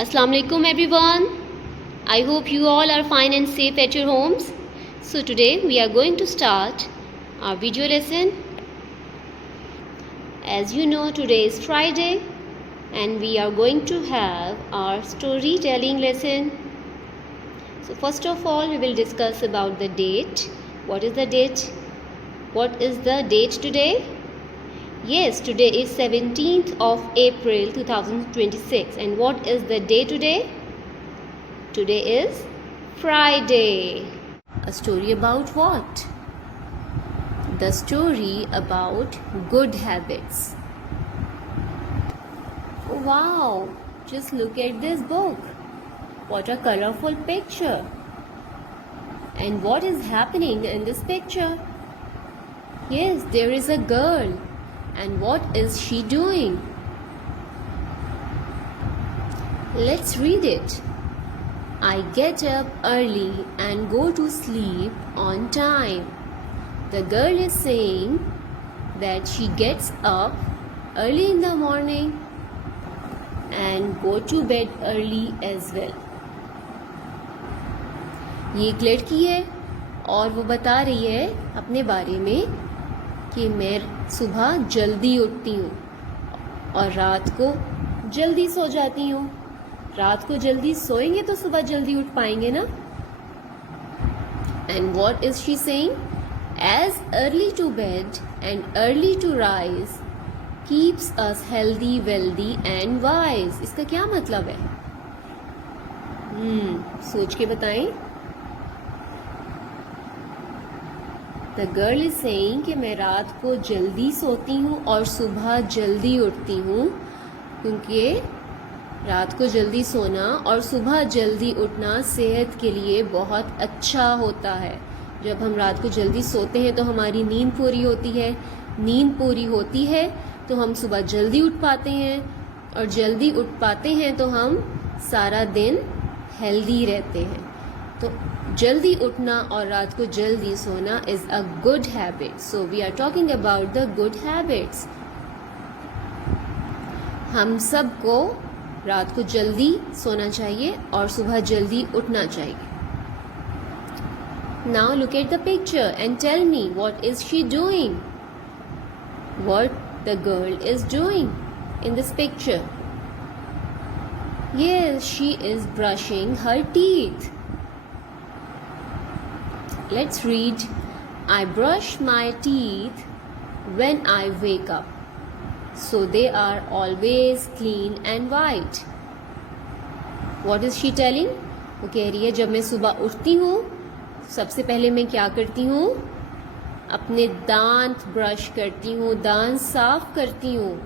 Assalamu alaikum everyone. I hope you all are fine and safe at your homes. So today we are going to start our video lesson. As you know, today is Friday and we are going to have our storytelling lesson. So first of all, we will discuss about the date. What is the date? What is the date today? Yes, today is 17th of April 2026. And what is the day today? Today is Friday. A story about what? The story about good habits. Wow, just look at this book. What a colorful picture. And what is happening in this picture? Yes, there is a girl. And what is she doing? Let's read it. I get up early and go to sleep on time. The girl is saying that she gets up early in the morning and go to bed early as well. ये एक लड़की है और वो बता रही है अपने बारे में कि मैं सुबह जल्दी उठती हूँ और रात को जल्दी सो जाती हूँ. रात को जल्दी सोएंगे तो सुबह जल्दी उठ पाएंगे ना. And what is she saying? As early to bed and early to rise keeps us healthy, wealthy and wise. इसका क्या मतलब है? सोच के बताएं. The girl is saying कि मैं रात को जल्दी सोती हूँ और सुबह जल्दी उठती हूँ क्योंकि रात को जल्दी सोना और सुबह जल्दी उठना सेहत के लिए बहुत अच्छा होता है. जब हम रात को जल्दी सोते हैं तो हमारी नींद पूरी होती है. नींद पूरी होती है तो हम सुबह जल्दी उठ पाते हैं और जल्दी उठ पाते हैं तो हम सारा दिन हेल्दी रहते हैं. तो जल्दी उठना और रात को जल्दी सोना is a good habit. So we are talking about the good habits. हम सबको रात को जल्दी सोना चाहिए और सुबह जल्दी उठना चाहिए. Now look at the picture and tell me what is she doing. What the girl is doing in this picture. Yes, she is brushing her teeth. Let's read. I brush my teeth when I wake up, so they are always clean and white. What is she telling? वो कह रही है जब मैं सुबह उठती हूँ सबसे पहले मैं क्या करती हूँ? अपने दांत ब्रश करती हूँ, दांत साफ करती हूँ.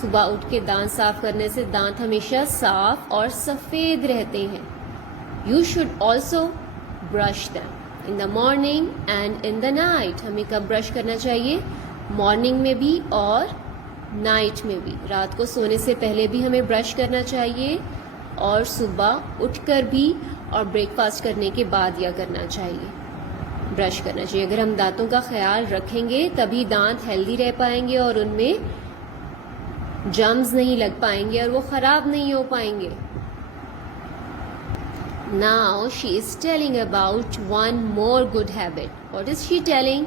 सुबह उठ के दांत साफ करने से दांत हमेशा साफ और सफ़ेद रहते हैं. You should also brush them in the morning and in the night. हमें कब ब्रश करना चाहिए? मॉर्निंग में भी और नाइट में भी. रात को सोने से पहले भी हमें ब्रश करना चाहिए और सुबह उठकर भी और ब्रेकफास्ट करने के बाद या करना चाहिए. ब्रश करना चाहिए. अगर हम दांतों का ख्याल रखेंगे तभी दांत हेल्दी रह पाएंगे और उनमें जर्म्स नहीं लग पाएंगे और वो खराब नहीं हो पाएंगे. Now she is telling about one more good habit. What is she telling?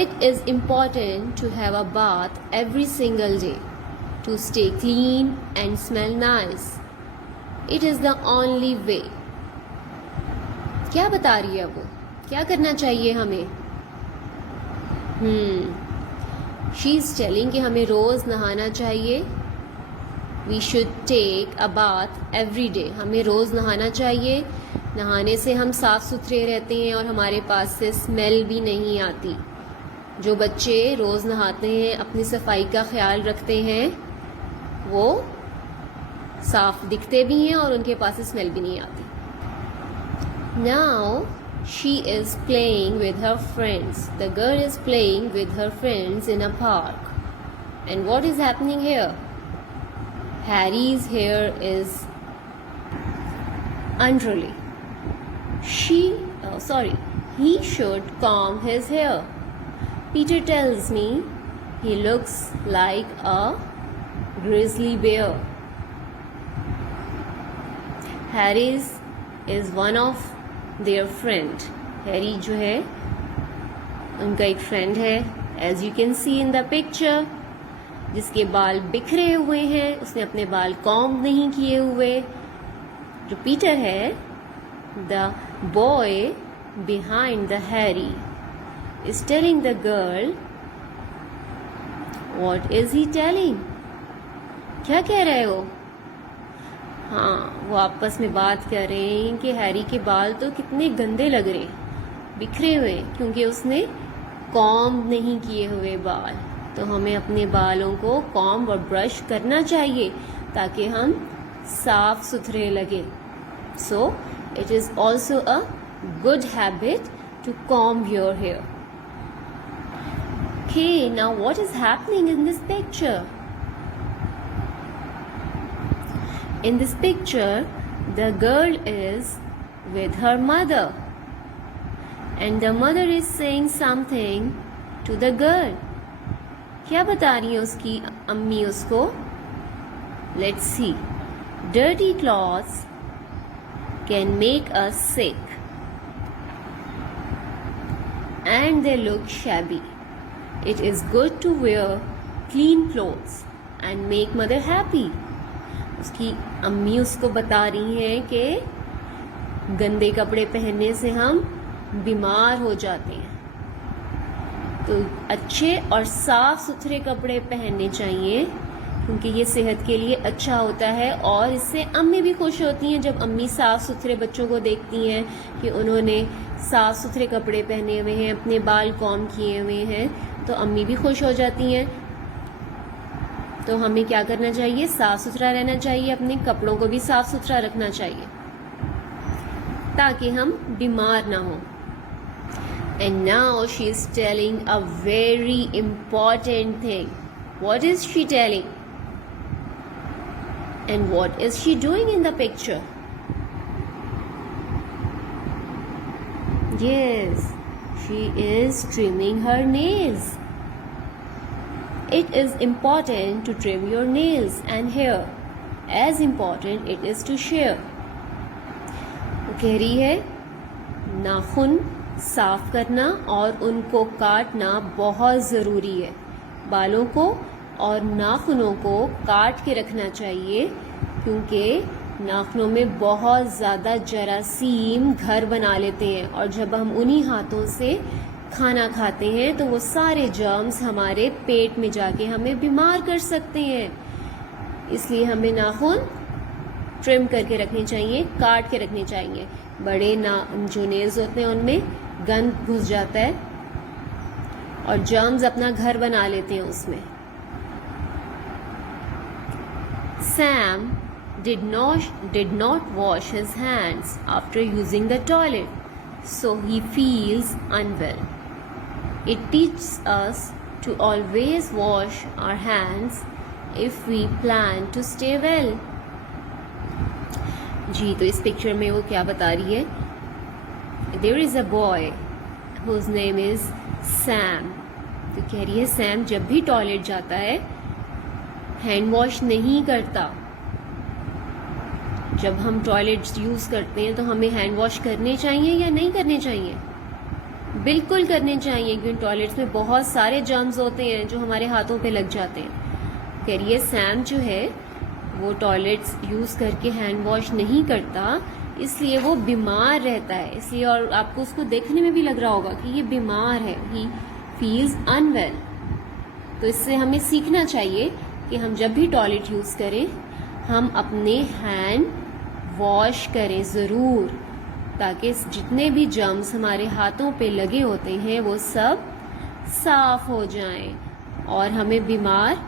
It is important to have a bath every single day to stay clean and smell nice. It is the only way. क्या बता रही है वो? क्या करना चाहिए हमें? She is telling कि हमें रोज़ नहाना चाहिए. We should take a bath every day. हमें रोज़ नहाना चाहिए. नहाने से हम साफ़ सुथरे रहते हैं और हमारे पास से स्मेल भी नहीं आती. जो बच्चे रोज़ नहाते हैं, अपनी सफाई का ख्याल रखते हैं, वो साफ दिखते भी हैं और उनके पास से स्मेल भी नहीं आती. Now she is playing with her friends. The girl is playing with her friends in a park. And what is happening here? Harry's hair is unruly. He should comb his hair. Peter tells me he looks like a grizzly bear. Harry's is one of their friend. Harry जो है उनका एक friend है, as you can see in the picture, जिसके बाल बिखरे हुए हैं, उसने अपने बाल कॉम्ब नहीं किए हुए. जो पीटर है, the boy behind the Harry is telling the girl, what is he telling? क्या कह रहे हो? हाँ, वो आपस में बात कर रहे हैं कि हैरी के बाल तो कितने गंदे लग रहे हैं, बिखरे हुए, क्योंकि उसने कॉम्ब नहीं किए हुए बाल. तो हमें अपने बालों को कॉम्ब और ब्रश करना चाहिए ताकि हम साफ सुथरे लगे. So it is also a good habit to comb your hair. Okay, now what is happening in this picture? In this picture, the girl is with her mother, and the mother is saying something to the girl. क्या बता रही है उसकी अम्मी उसको? Let's see. Dirty clothes can make us sick, and they look shabby. It is good to wear clean clothes and make mother happy. उसकी अम्मी उसको बता रही हैं कि गंदे कपड़े पहनने से हम बीमार हो जाते हैं, तो अच्छे और साफ सुथरे कपड़े पहनने चाहिए, क्योंकि ये सेहत के लिए अच्छा होता है. और इससे अम्मी भी खुश होती हैं जब अम्मी साफ सुथरे बच्चों को देखती हैं कि उन्होंने साफ सुथरे कपड़े पहने हुए हैं, अपने बाल कॉम्ब किए हुए हैं, तो अम्मी भी खुश हो जाती हैं. तो हमें क्या करना चाहिए? साफ सुथरा रहना चाहिए, अपने कपड़ों को भी साफ सुथरा रखना चाहिए ताकि हम बीमार ना हो. And now she is telling a very important thing. What is she telling? And what is she doing in the picture? Yes, she is trimming her nails. It is important to trim your nails and hair. As important it is to share. वो कह रही है नाखून साफ करना और उनको काटना बहुत ज़रूरी है. बालों को और नाखूनों को काट के रखना चाहिए, क्योंकि नाखूनों में बहुत ज़्यादा जरासीम घर बना लेते हैं, और जब हम उन्हीं हाथों से खाना खाते हैं तो वो सारे जर्म्स हमारे पेट में जाके हमें बीमार कर सकते हैं. इसलिए हमें नाखून ट्रिम करके रखने चाहिए, काट के रखने चाहिए. बड़े जो नेल्स होते हैं उनमें गंद घुस जाता है और जर्म्स अपना घर बना लेते हैं उसमें. Sam did not wash his hands after using the toilet, so he feels unwell. It teaches us to always wash our hands if we plan to stay well. जी, तो इस पिक्चर में वो क्या बता रही है? There is a boy whose name is Sam. तो कह रही है सैम जब भी टॉयलेट जाता है हैंड वॉश नहीं करता. जब हम टॉयलेट यूज़ करते हैं तो हमें हैंड वॉश करने चाहिए या नहीं करने चाहिए? बिल्कुल करने चाहिए, क्योंकि टॉयलेट्स में बहुत सारे जर्म्स होते हैं जो हमारे हाथों पे लग जाते हैं. कह रही है सैम जो है वो टॉयलेट्स यूज़ करके हैंड वॉश नहीं करता, इसलिए वो बीमार रहता है. इसलिए, और आपको उसको देखने में भी लग रहा होगा कि ये बीमार है, ही फील्स अनवेल. तो इससे हमें सीखना चाहिए कि हम जब भी टॉयलेट यूज़ करें हम अपने हैंड वॉश करें ज़रूर, ताकि जितने भी जर्म्स हमारे हाथों पे लगे होते हैं वो सब साफ हो जाएं और हमें बीमार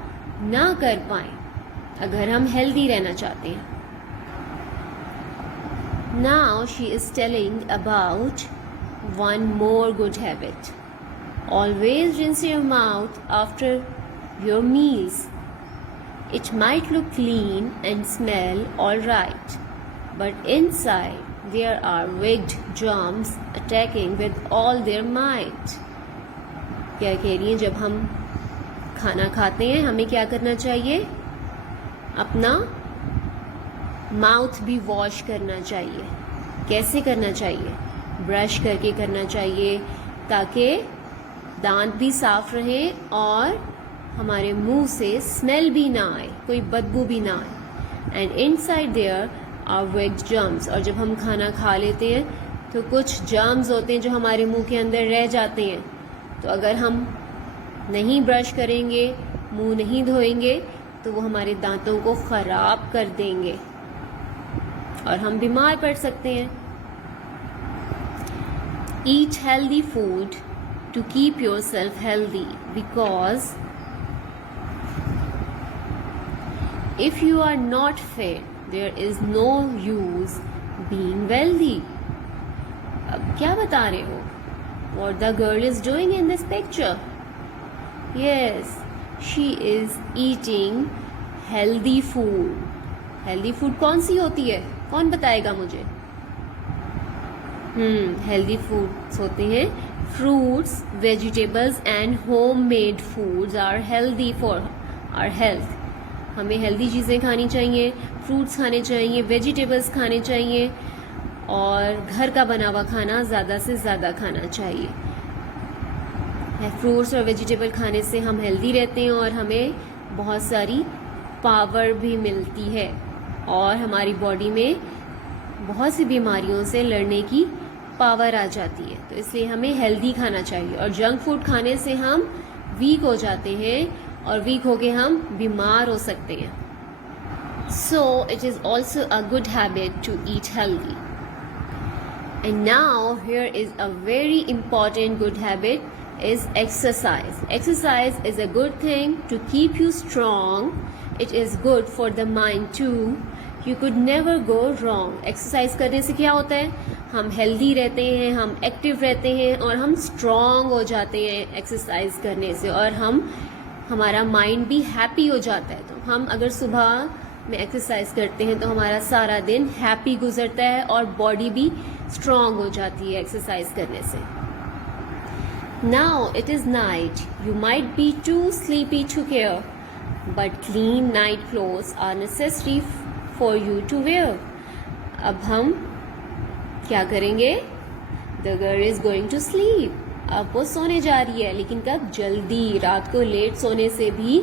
ना कर पाएं, अगर हम हेल्दी रहना चाहते हैं. Now she is telling about one more good habit. Always rinse your mouth after your meals. It might look clean and smell alright, but inside there are wicked germs attacking with all their might. क्या कह रही है? जब हम खाना खाते हैं हमें क्या करना चाहिए? अपना माउथ भी वॉश करना चाहिए। कैसे करना चाहिए? ब्रश करके करना चाहिए ताकि दांत भी साफ रहें और हमारे मुंह से स्मेल भी ना आए, कोई बदबू भी ना आए। एंड इनसाइड देयर आर वेग जर्म्स, और जब हम खाना खा लेते हैं तो कुछ जर्म्स होते हैं जो हमारे मुंह के अंदर रह जाते हैं। तो अगर हम नहीं ब्रश करेंगे, मुंह नहीं धोएंगे, तो वो हमारे दांतों को खराब कर देंगे और हम बीमार पड़ सकते हैं। Eat healthy food to keep yourself healthy, because if you are not fit, there is no use being wealthy. अब क्या बता रहे हो? What the girl is doing in this picture? Yes, she is eating healthy food. Healthy food कौन सी होती है? कौन बताएगा मुझे? हेल्दी फूड्स होते हैं fruits, vegetables and home made foods are healthy for our health. हमें हेल्दी चीज़ें खानी चाहिए, फ्रूट्स खाने चाहिए, वेजिटेबल्स खाने चाहिए और घर का बना हुआ खाना ज़्यादा से ज़्यादा खाना चाहिए। फ्रूट्स और वेजिटेबल खाने से हम हेल्दी रहते हैं और हमें बहुत सारी पावर भी मिलती है और हमारी बॉडी में बहुत सी बीमारियों से लड़ने की पावर आ जाती है। तो इसलिए हमें हेल्दी खाना चाहिए, और जंक फूड खाने से हम वीक हो जाते हैं और वीक होके हम बीमार हो सकते हैं। So it is also a good habit to eat healthy. And now here is a very important good habit is exercise. Exercise is a good thing to keep you strong. It is good for the mind too. You could never go wrong. Exercise करने से क्या होता है? हम healthy रहते हैं, हम active रहते हैं और हम strong हो जाते हैं exercise करने से, और हमारा mind भी happy हो जाता है। तो हम अगर सुबह में exercise करते हैं तो हमारा सारा दिन happy गुजरता है और body भी strong हो जाती है exercise करने से। Now it is night. You might be too sleepy to care, but clean night clothes are necessary for you to wear. अब हम क्या करेंगे? The girl is going to sleep. अब वो सोने जा रही है, लेकिन कब? जल्दी। रात को लेट सोने से भी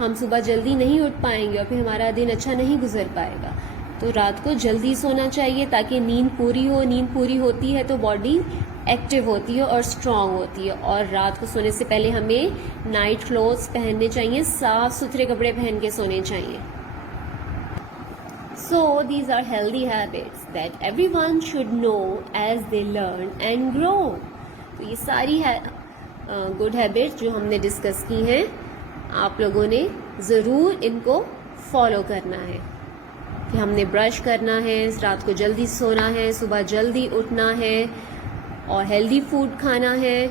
हम सुबह जल्दी नहीं उठ पाएंगे और फिर हमारा दिन अच्छा नहीं गुजर पाएगा। तो रात को जल्दी सोना चाहिए ताकि नींद पूरी हो। नींद पूरी होती है तो बॉडी एक्टिव होती है और स्ट्रांग होती है। और रात को सोने से पहले हमें नाइट क्लोथ्स पहनने चाहिए, साफ सुथरे कपड़े पहन के सोने चाहिए। So these are healthy habits that everyone should know as they learn and grow. तो ये सारी गुड हैबिट्स जो हमने डिस्कस की हैं, आप लोगों ने ज़रूर इनको फॉलो करना है कि हमने ब्रश करना है, रात को जल्दी सोना है, सुबह जल्दी उठना है और हेल्दी फूड खाना है,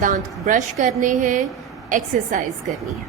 दांत ब्रश करने हैं, एक्सरसाइज करनी है।